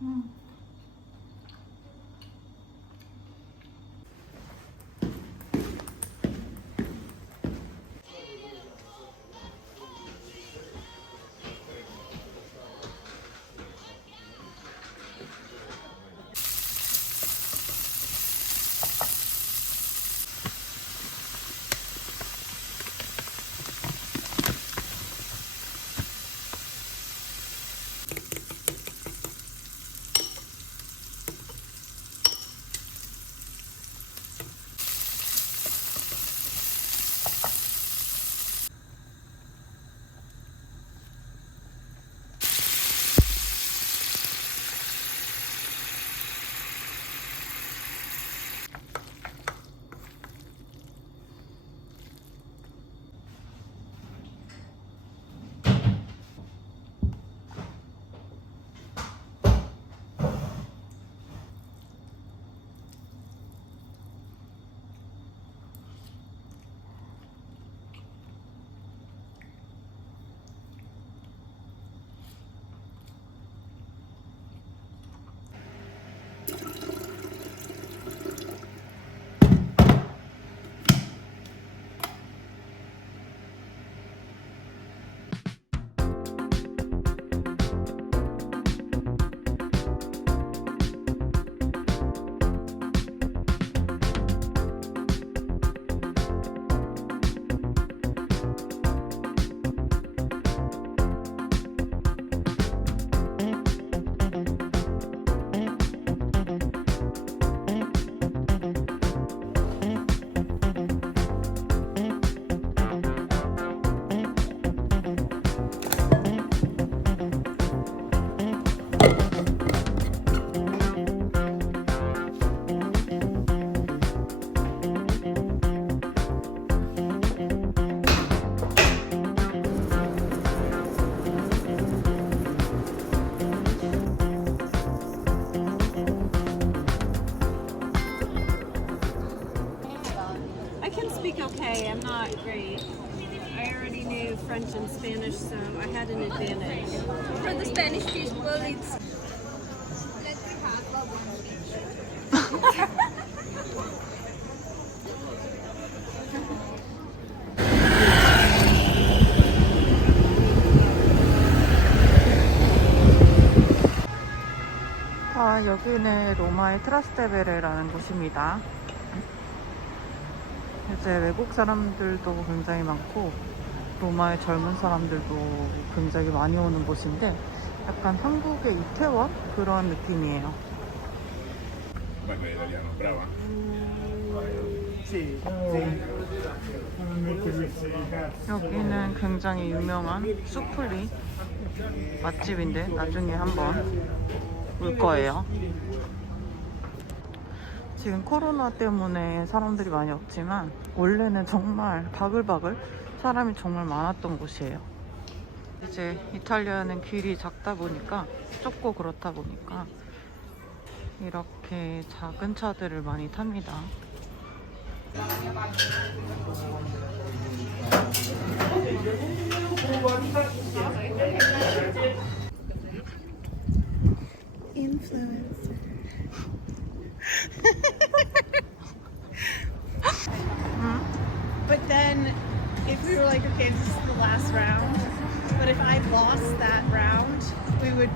嗯。Spanish, so I had an advantage. For the Spanish people, it's 아, 여기는 로마의 트라스테베레라는 곳입니다. 이제 외국 사람들도 굉장히 많고, 로마의 젊은 사람들도 굉장히 많이 오는 곳인데, 약간 한국의 이태원? 그런 느낌이에요. 여기는 굉장히 유명한 수플리 맛집인데, 나중에 한번 올 거예요. 지금 코로나 때문에 사람들이 많이 없지만 원래는 정말 바글바글 사람이 정말 많았던 곳이에요. 이제 이탈리아는 길이 작다 보니까 좁고 그렇다 보니까 이렇게 작은 차들을 많이 탑니다. But like, okay, this is the last round, but if I lost that round, we would